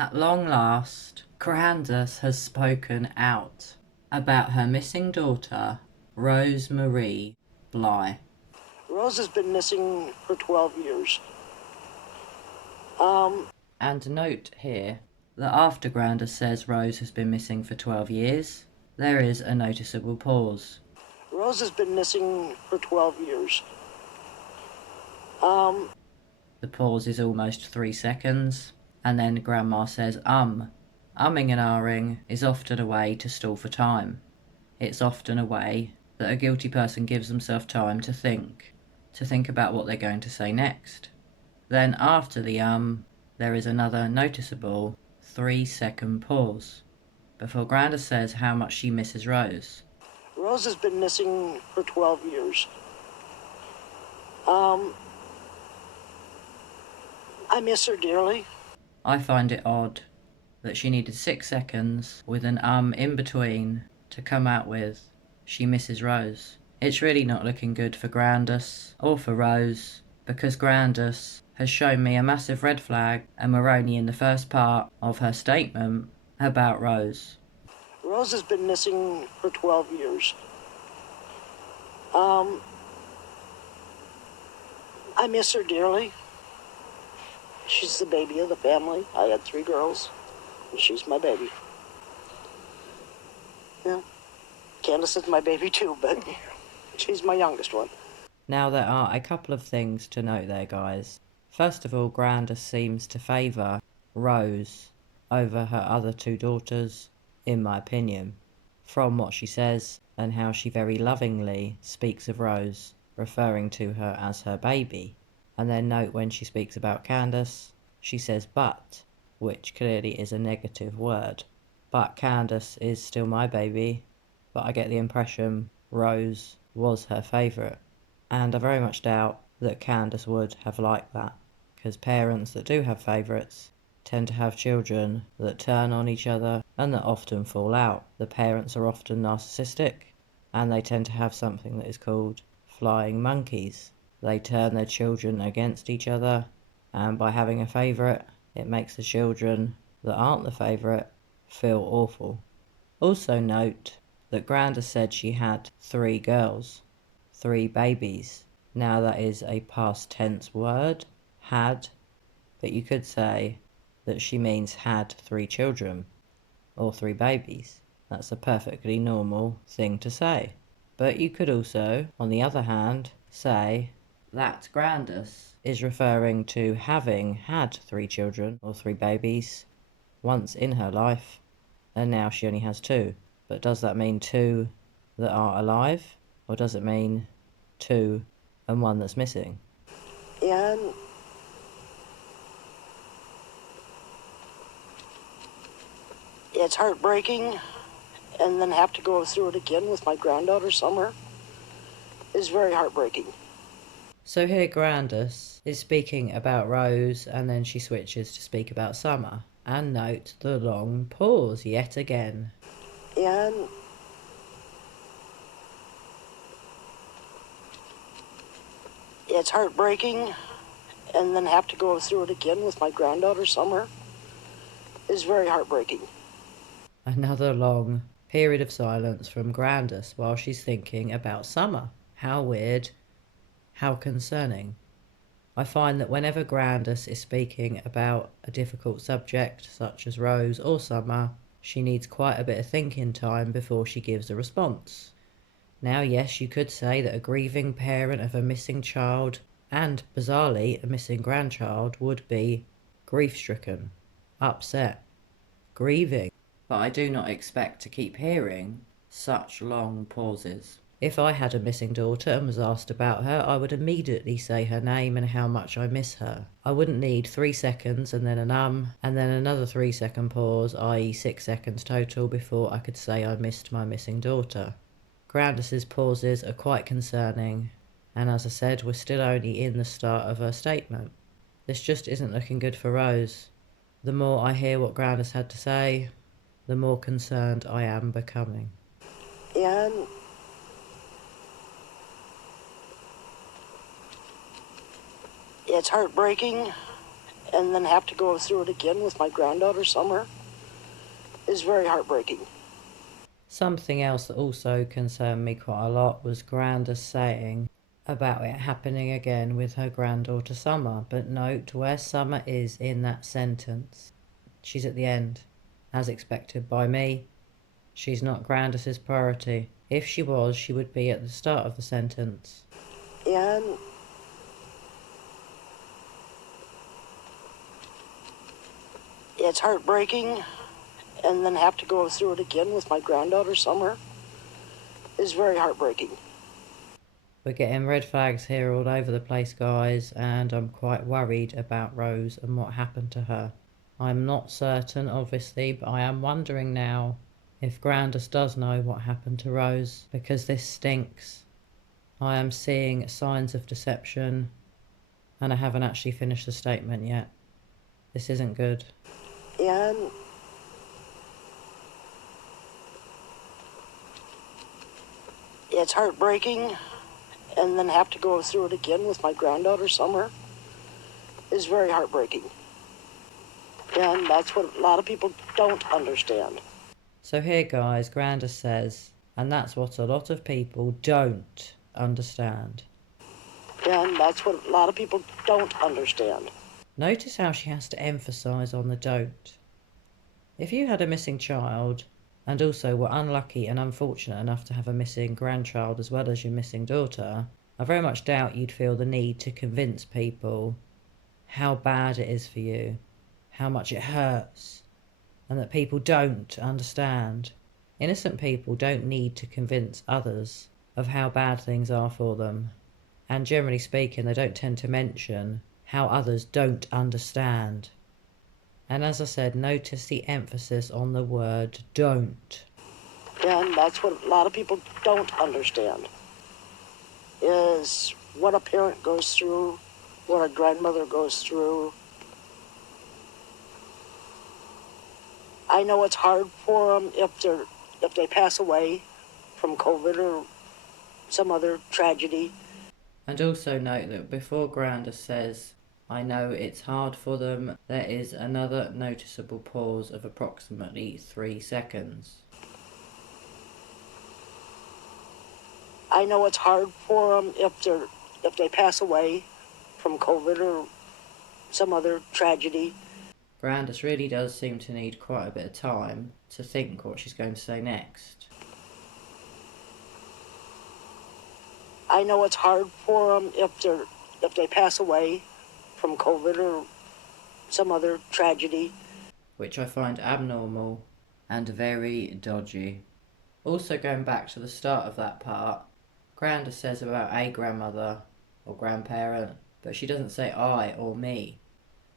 At long last, Grandus has spoken out about her missing daughter, Rose Bly. Rose has been missing for 12 years. And note here that after Grandus says Rose has been missing for 12 years, there is a noticeable pause. Rose has been missing for 12 years. The pause is almost 3 seconds, and then Grandma says Umming and ahhing is often a way to stall for time. It's often a way that a guilty person gives themselves time to think about what they're going to say next. Then after the there is another noticeable 3-second pause before Grandus says how much she misses Rose. Rose has been missing for 12 years. I miss her dearly. I find it odd that she needed 6 seconds with an in between to come out with she misses Rose. It's really not looking good for Grandus or for Rose, because Grandus has shown me a massive red flag and Maroney in the first part of her statement about Rose. Rose has been missing for 12 years. I miss her dearly. She's the baby of the family. I had 3 girls, and she's my baby. Yeah. Candace is my baby too, but she's my youngest one. Now there are a couple of things to note there, guys. First of all, Grandus seems to favour Rose over her other 2 daughters, in my opinion, from what she says and how she very lovingly speaks of Rose, referring to her as her baby. And then note when she speaks about Candace, she says but, which clearly is a negative word. But Candace is still my baby, but I get the impression Rose was her favourite. And I very much doubt that Candace would have liked that, because parents that do have favourites tend to have children that turn on each other and that often fall out. The parents are often narcissistic, and they tend to have something that is called flying monkeys. They turn their children against each other, and by having a favourite, it makes the children that aren't the favourite feel awful. Also note that Grandus said she had 3 girls, 3 babies. Now that is a past tense word, had, but you could say that she means had 3 children, or 3 babies. That's a perfectly normal thing to say. But you could also, on the other hand, say that Grandus is referring to having had 3 children, or 3 babies, once in her life, and now she only has 2. But does that mean 2 that are alive, or does it mean 2 and 1 that's missing? And it's heartbreaking, and then have to go through it again with my granddaughter Summer is very heartbreaking. So here Grandus is speaking about Rose, and then she switches to speak about Summer. And note the long pause yet again. And it's heartbreaking, and then have to go through it again with my granddaughter Summer is very heartbreaking. Another long period of silence from Grandus while she's thinking about Summer. How weird. How concerning. I find that whenever Grandus is speaking about a difficult subject, such as Rose or Summer, she needs quite a bit of thinking time before she gives a response. Now, yes, you could say that a grieving parent of a missing child, and bizarrely a missing grandchild, would be grief-stricken, upset, grieving. But I do not expect to keep hearing such long pauses. If I had a missing daughter and was asked about her, I would immediately say her name and how much I miss her. I wouldn't need 3 seconds and then an and then another 3-second pause, i.e. 6 seconds total, before I could say I missed my missing daughter. Grandus's pauses are quite concerning, and as I said, we're still only in the start of her statement. This just isn't looking good for Rose. The more I hear what Grandus had to say, the more concerned I am becoming. And it's heartbreaking, and then have to go through it again with my granddaughter Summer is very heartbreaking. Something else that also concerned me quite a lot was Grandus saying about it happening again with her granddaughter Summer, but note where Summer is in that sentence. She's at the end, as expected by me. She's not Grandus's priority. If she was, she would be at the start of the sentence. And it's heartbreaking, and then have to go through it again with my granddaughter Summer is very heartbreaking. We're getting red flags here all over the place, guys, and I'm quite worried about Rose and what happened to her. I'm not certain, obviously, but I am wondering now if Grandus does know what happened to Rose, because this stinks. I am seeing signs of deception, and I haven't actually finished the statement yet. This isn't good. And it's heartbreaking, and then have to go through it again with my granddaughter Summer is very heartbreaking. And that's what a lot of people don't understand. So here, guys, Grandus says, and that's what a lot of people don't understand. And that's what a lot of people don't understand. Notice how she has to emphasise on the don't. If you had a missing child, and also were unlucky and unfortunate enough to have a missing grandchild as well as your missing daughter, I very much doubt you'd feel the need to convince people how bad it is for you, how much it hurts, and that people don't understand. Innocent people don't need to convince others of how bad things are for them, and generally speaking, they don't tend to mention how others don't understand. And as I said, notice the emphasis on the word don't. And that's what a lot of people don't understand, is what a parent goes through, what a grandmother goes through. I know it's hard for them if they pass away from COVID or some other tragedy. And also note that before Grandus says, I know it's hard for them, there is another noticeable pause of approximately 3 seconds. I know it's hard for them if they pass away from COVID or some other tragedy. Grandus really does seem to need quite a bit of time to think what she's going to say next. I know it's hard for them if they pass away from COVID or some other tragedy. Which I find abnormal and very dodgy. Also going back to the start of that part, Grandus says about a grandmother or grandparent, but she doesn't say I or me.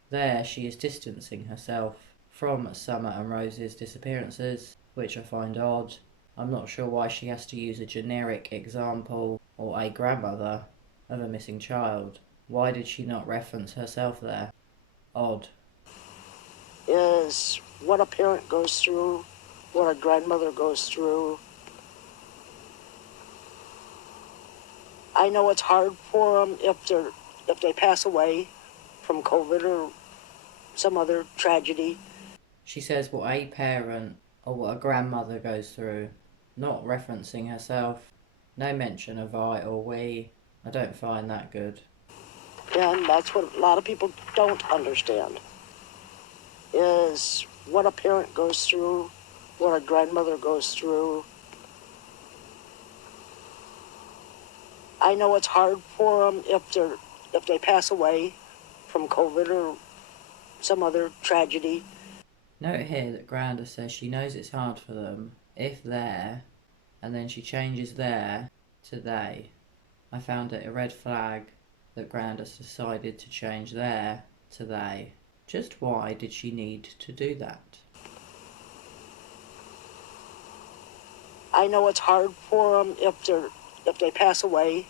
There she is distancing herself from Summer and Rose's disappearances, which I find odd. I'm not sure why she has to use a generic example or a grandmother of a missing child. Why did she not reference herself there? Odd. Is what a parent goes through, what a grandmother goes through. I know it's hard for them if they pass away from COVID or some other tragedy. She says what a parent or what a grandmother goes through, not referencing herself. No mention of I or we. I don't find that good. And that's what a lot of people don't understand, is what a parent goes through, what a grandmother goes through. I know it's hard for them if they pass away from COVID or some other tragedy. Note here that Grandus says she knows it's hard for them if they're, and then she changes there to they. I found it a red flag that Grandus decided to change there to they. Just why did she need to do that? I know it's hard for them if they pass away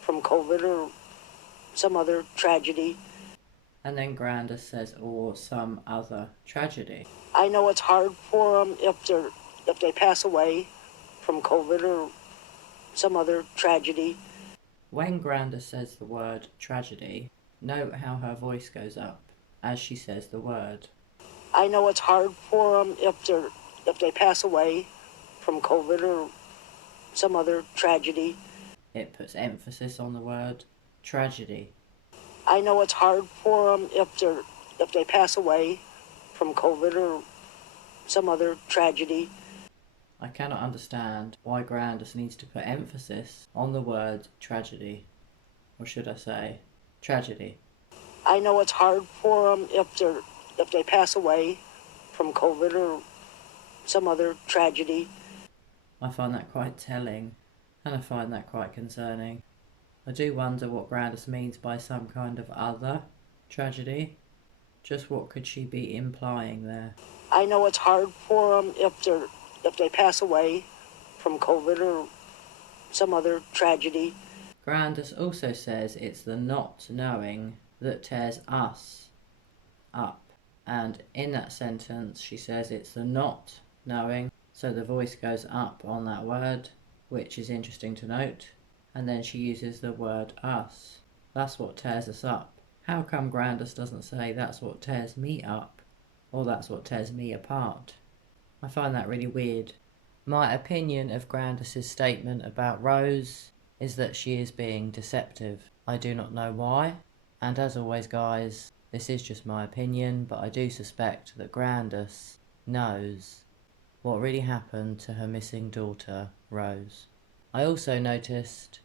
from COVID or some other tragedy. And then Grandus says, or some other tragedy. I know it's hard for them if they pass away from COVID or some other tragedy. When Grandus says the word tragedy, note how her voice goes up as she says the word. I know it's hard for them if they pass away from COVID or some other tragedy. It puts emphasis on the word tragedy. I know it's hard for them if they pass away from COVID or some other tragedy. I cannot understand why Grandus needs to put emphasis on the word tragedy. Or should I say, tragedy. I know it's hard for them if they pass away from COVID or some other tragedy. I find that quite telling, and I find that quite concerning. I do wonder what Grandus means by some kind of other tragedy. Just what could she be implying there? I know it's hard for them if they pass away from COVID or some other tragedy. Grandus also says it's the not knowing that tears us up. And in that sentence, she says it's the not knowing, so the voice goes up on that word, which is interesting to note. And then she uses the word us. That's what tears us up. How come Grandus doesn't say that's what tears me up, or that's what tears me apart? I find that really weird. My opinion of Grandus's statement about Rose is that she is being deceptive. I do not know why, and as always guys, this is just my opinion, but I do suspect that Grandus knows what really happened to her missing daughter, Rose. I also noticed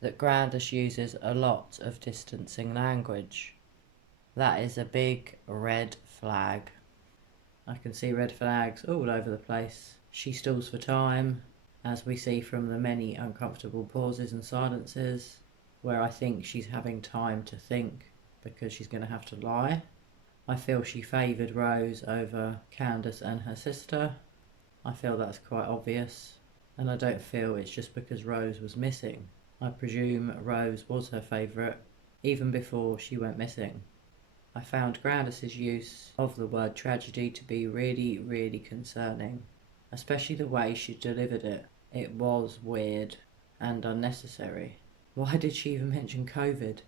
that Grandus uses a lot of distancing language. That is a big red flag. I can see red flags all over the place. She stalls for time, as we see from the many uncomfortable pauses and silences, where I think she's having time to think because she's going to have to lie. I feel she favoured Rose over Candace and her sister. I feel that's quite obvious, and I don't feel it's just because Rose was missing. I presume Rose was her favourite, even before she went missing. I found Grandus's use of the word tragedy to be really, really concerning, especially the way she delivered it. It was weird and unnecessary. Why did she even mention COVID?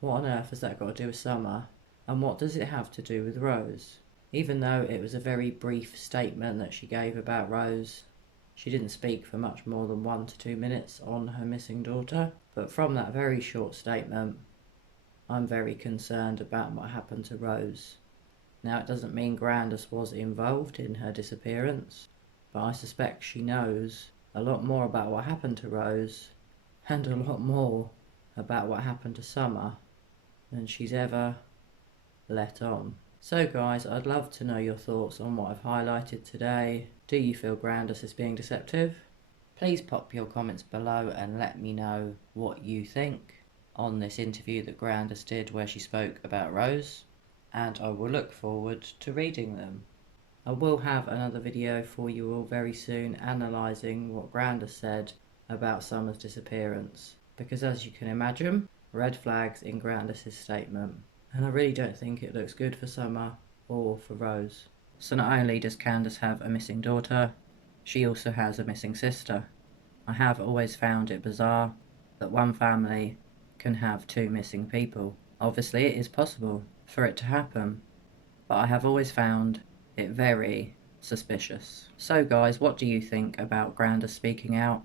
What on earth has that got to do with summer? And what does it have to do with Rose? Even though it was a very brief statement that she gave about Rose, she didn't speak for much more than 1 to 2 minutes on her missing daughter. But from that very short statement, I'm very concerned about what happened to Rose. Now, it doesn't mean Grandus was involved in her disappearance, but I suspect she knows a lot more about what happened to Rose, and a lot more about what happened to Summer than she's ever let on. So guys, I'd love to know your thoughts on what I've highlighted today. Do you feel Grandus is being deceptive? Please pop your comments below and let me know what you think on this interview that Grandus did where she spoke about Rose, and I will look forward to reading them. I will have another video for you all very soon analysing what Grandus said about Summer's disappearance, because as you can imagine, red flags in Grandus's statement, and I really don't think it looks good for Summer or for Rose. So not only does Candace have a missing daughter, she also has a missing sister. I have always found it bizarre that one family can have 2 missing people. Obviously it is possible for it to happen, but I have always found it very suspicious. So guys, what do you think about Grandus speaking out?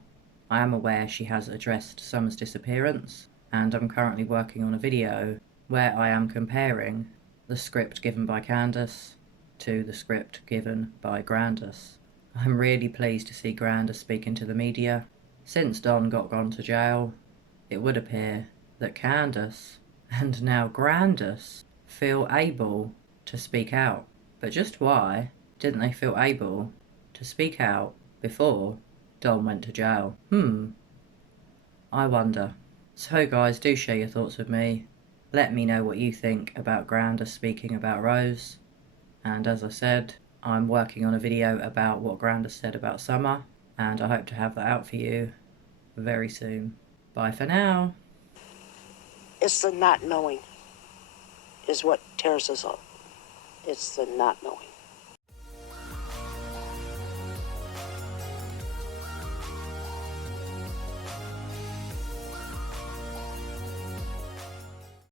I am aware she has addressed Summer's disappearance, and I'm currently working on a video where I am comparing the script given by Candace to the script given by Grandus. I'm really pleased to see Grandus speaking to the media. Since Don got gone to jail, it would appear that Candace and now Grandus feel able to speak out. But just why didn't they feel able to speak out before Don went to jail? I wonder. So guys, do share your thoughts with me. Let me know what you think about Grandus speaking about Rose. And as I said, I'm working on a video about what Grandus said about Summer, and I hope to have that out for you very soon. Bye for now. It's the not knowing is what tears us up. It's the not knowing.